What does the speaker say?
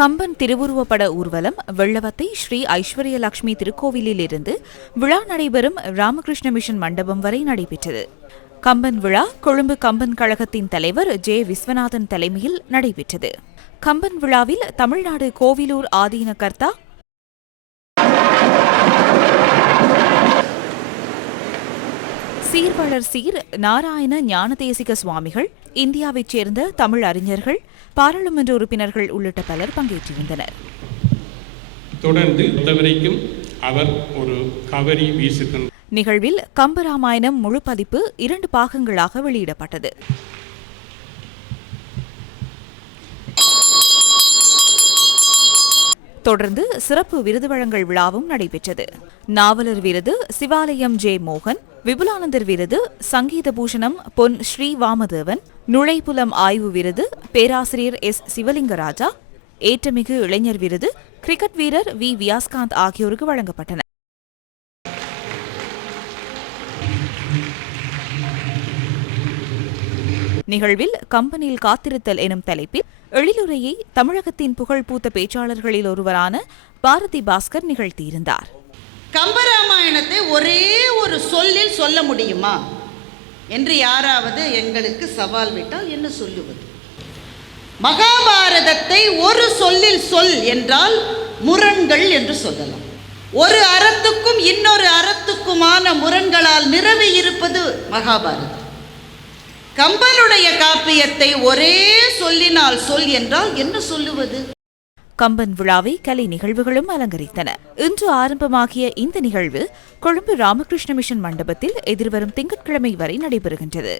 கம்பன் திருவுருவப்பட ஊர்வலம் வெள்ளவத்தை ஸ்ரீ ஐஸ்வர்யலட்சுமி திருக்கோவிலில் இருந்து விழா நடைபெறும் ராமகிருஷ்ண மிஷன் மண்டபம் வரை நடைபெற்றது. கம்பன் விழா கொழும்பு கம்பன் கழகத்தின் தலைவர் ஜே. விஸ்வநாதன் தலைமையில் நடைபெற்றது. கம்பன் விழாவில் தமிழ்நாடு கோவிலூர் ஆதீன கர்த்தா சீர்வளர் சீர் நாராயண ஞானதேசிக சுவாமிகள், இந்தியாவைச் சேர்ந்த தமிழ் அறிஞர்கள், பாராளுமன்ற உறுப்பினர்கள் உள்ளிட்ட பலர் பங்கேற்றிருந்தனர். தொடர்ந்து வரைக்கும் அவர் ஒரு கவரி வீசுகின்ற நிகழ்வில் கம்பராமாயணம் முழு பதிப்பு 2 பாகங்களாக வெளியிடப்பட்டது. தொடர்ந்து சிறப்பு விருது வழங்கல் விழாவும் நடைபெற்றது. நாவலர் விருது சிவாலயம் ஜே. மோகன், விபுலானந்தர் விருது சங்கீத பூஷணம் பொன் ஸ்ரீ வாமதேவன், நுழைப்புலம் ஆய்வு விருது பேராசிரியர் எஸ். சிவலிங்கராஜா, ஏற்றமிகு இளைஞர் விருது கிரிக்கெட் வீரர் வி. வியாஸ்காந்த் ஆகியோருக்கு வழங்கப்பட்டன. நிகழ்வில் கம்பனில் காத்திருத்தல் எனும் தலைப்பில் எழிலுரையை தமிழகத்தின் புகழ் பூத்த பேச்சாளர்களில் ஒருவரான பாரதி பாஸ்கர் நிகழ்த்தியிருந்தார். கம்பராமாயணத்தை ஒரே ஒரு சொல்லில் சொல்ல முடியுமா என்று யாராவது எங்களுக்கு சவால் விட்டால் என்ன சொல்லுவது? மகாபாரதத்தை ஒரு சொல்லில் சொல் என்றால் முரண்கள் என்று சொல்லலாம். ஒரு அறத்துக்கும் இன்னொரு அறத்துக்குமான முரண்களால் நிரம்பி இருப்பது மகாபாரதம். கம்பனுடைய காப்பியத்தை ஒரே சொல்லினால் சொல் என்றால் என்ன சொல்லுவது? கம்பன் விழாவை கலை நிகழ்வுகளும் அலங்கரித்தன. இன்று ஆரம்பமாகிய இந்த நிகழ்வு கொழும்பு ராமகிருஷ்ண மிஷன் மண்டபத்தில் எதிர்வரும் திங்கட்கிழமை வரை நடைபெறுகின்றது.